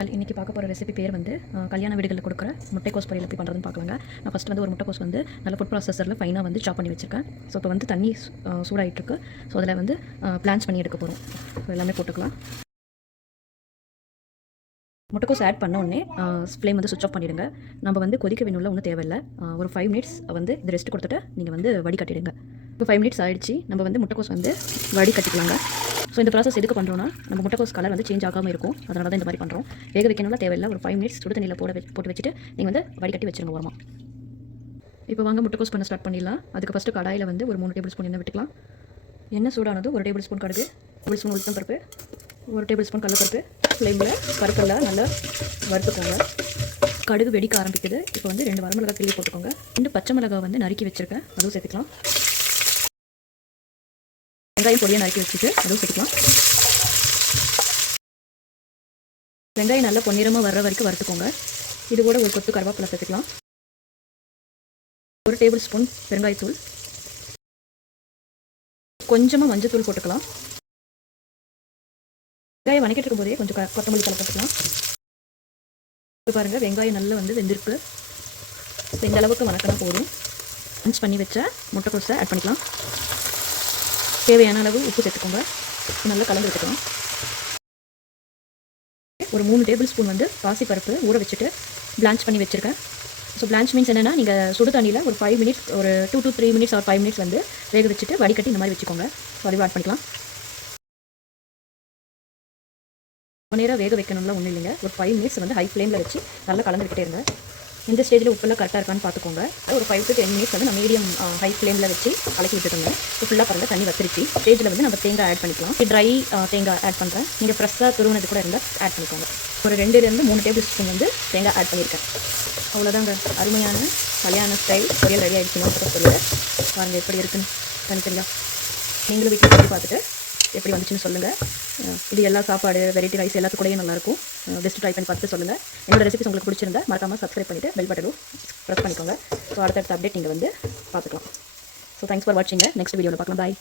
இன்றைக்கி பார்க்க போகிற ரெசிபி பேர் வந்து கல்யாண வீடுகளில் கொடுக்குற முட்டைக்கோஸ் பொரியல் எப்படி பண்ணுறதுன்னு பார்க்கலாங்க. நான் ஃபஸ்ட்டு வந்து ஒரு முட்டைக்கோஸ் வந்து நல்ல ஃபுட் ப்ராசஸரில் ஃபைனாக வந்து சாப் பண்ணி வச்சுருக்கேன். ஸோ இப்போ வந்து தண்ணி சூடாகிட்டுருக்கு. ஸோ அதில் வந்து பிளான்ச் பண்ணி எடுக்க போகிறோம். எல்லாமே போட்டுக்கலாம். முட்டைக்கோஸ் ஆட் பண்ண உடனே ஃப்ளேம் வந்து சுவிட்ச் ஆஃப் பண்ணிவிடுங்க. நம்ம வந்து கொதிக்க வேணும்ல ஒன்றும் தேவையில்லை. ஒரு 5 மினிட்ஸ் வந்து இது ரெஸ்ட் கொடுத்துட்டு நீங்கள் வந்து வடிகட்டிடுங்க. இப்போ 5 மினிட்ஸ் ஆகிடுச்சு. நம்ம வந்து முட்டைக்கோஸ் வந்து வடிகட்டிக்கலாங்க. ஸோ இந்த ப்ராசஸ் எதுக்கு பண்ணுறோன்னா நம்ம முட்டைக்கோஸ் கலர் வந்து சேஞ்ச் ஆகாமல் இருக்கும். அதனால தான் இந்த மாதிரி பண்ணுறோம். வேக வைக்கணும்லாம் தேவையில்லை. ஒரு 5 மினிட்ஸ் சுடு தண்ணியில் போட்டு வச்சுட்டு நீங்கள் வந்து வடிகட்டி வச்சுருங்க ஓரமாக. இப்போ வாங்க முட்டைக்கோஸ் பண்ண ஸ்டார்ட் பண்ணிடலாம். அதுக்கு ஃபஸ்ட்டு கடாயில் வந்து ஒரு 3 டேபிள் ஸ்பூன் எண்ணெய் விட்டுக்கலாம். எண்ணெய் சூடானது 1 டேபிள் ஸ்பூன் கடுகு, 1 டேபிள் ஸ்பூன் உளுத்தம் பருப்பு, 1 டேபிள் ஸ்பூன் கடலைப்பருப்பு. ஃப்ளேமில் பருப்பெல்லாம் நல்லா வறுத்துக்கோங்க. கடுகு வெடிக்க ஆரம்பிக்குது. இப்போ வந்து 2 வரமிளகாய் கிள்ளி போட்டுக்கோங்க. 2 பச்சை மிளகாய் வந்து நறுக்கி வச்சுருக்கேன், அதுவும் சேர்த்துக்கலாம். வெங்காயம் பொடியாக நறுக்கி வச்சுட்டு அதுவும் சேர்த்துக்கலாம். வெங்காயம் நல்லா பொன்னிறமாக வர்ற வரைக்கும் வறுத்துக்கோங்க. இது கூட ஒரு கொத்து கருவேப்பிலை சேர்த்துக்கலாம். 1 டேபிள் ஸ்பூன் பெருங்காயத்தூள், கொஞ்சமாக மஞ்சத்தூள் போட்டுக்கலாம். வெங்காயம் வணக்கிட்டு இருக்கும்போதே கொஞ்சம் கொத்தமல்லி தலை போட்டுக்கலாம். இப்போ பாருங்கள் வெங்காயம் நல்லா வந்து வெந்திருக்கு. இந்த அளவுக்கு வணக்கினா போதும். லஞ்ச் பண்ணி வச்ச முட்டைக்கோஸை ஆட் பண்ணிக்கலாம். தேவையான அளவு உப்பு சேர்த்துக்கோங்க. நல்லா கலந்து விட்டுக்கலாம். ஒரு 3 டேபிள் ஸ்பூன் வந்து பாசிப்பருப்பு ஊற வச்சுட்டு பிளான்ச் பண்ணி வச்சுருக்கேன். ஸோ பிளான்ச் மீன்ஸ் என்னென்னா நீங்கள் சுடு தண்ணியில் ஒரு 5 மினிட்ஸ், ஒரு 2 to 3 மினிட்ஸ் ஆர் 5 மினிட்ஸ் வந்து வேக வச்சுட்டு வடிகட்டி இந்த மாதிரி வச்சுக்கோங்க. ஸோ அதுவும் ஆட் பண்ணிக்கலாம். நேராக வேக வைக்கணும்லாம் ஒன்றும் இல்லைங்க. ஒரு 5 மினிட்ஸ் வந்து ஹை ஃப்ளேமில் வச்சு நல்லா கலந்து விட்டுட்டே இருங்க. இந்த ஸ்டேஜில் உப்பெல்லாம் கரெக்டாக இருக்கான்னு பார்த்துக்கோங்க. ஒரு 5 to 10 மினிட்ஸ் வந்து நான் மீடியம் ஹை ஃப்ளேமில் வச்சு கலக்கி விட்டுருங்க. இப்போ ஃபுல்லாக பாருங்கள் தண்ணி வச்சிருச்சு. ஸ்டேஜில் வந்து நம்ம தேங்காய் ஆட் பண்ணிக்கலாம். ட்ரை தேங்காய் ஆட் பண்ணுறேன். நீங்கள் ஃப்ரெஷ்ஷாக துருவினது கூட இருந்தால் ஆட் பண்ணிக்கோங்க. ஒரு 2 to 3 டேபிள் ஸ்பூன் வந்து தேங்காய் ஆட் பண்ணியிருக்கேன். அவ்வளோதாங்க, அருமையான கல்யாண ஸ்டைல் பொரியல் ரெடி ஆகிடுச்சுன்னு சொல்லுங்கள். பாருங்கள் எப்படி இருக்குன்னு தனித்தனியாக. நீங்களும் வீட்டில் செஞ்சு பார்த்துட்டு எப்படி வந்துச்சுன்னு சொல்லுங்கள். இது எல்லா சாப்பாடு வெரைட்டி ரைஸ் எல்லாத்துக்கூடயும் நல்லாயிருக்கும். பெஸ்ட்டு ட்ரை பண்ணி பார்த்துட்டு சொல்லுங்கள். என்னோட ரெசிபிஸ் உங்களுக்கு பிடிச்சிருந்தா மறக்காமல் சப்ஸ்கிரைப் பண்ணிவிட்டு பெல் பட்டனும் ப்ரெஸ் பண்ணிக்கோங்க. ஸோ அடுத்தடுத்த அப்டேட் நீங்கள் வந்து பார்த்துக்கலாம். So thanks for வாட்சிங்க. நெக்ஸ்ட் வீடியோவில் பார்க்கலாம். பாய்.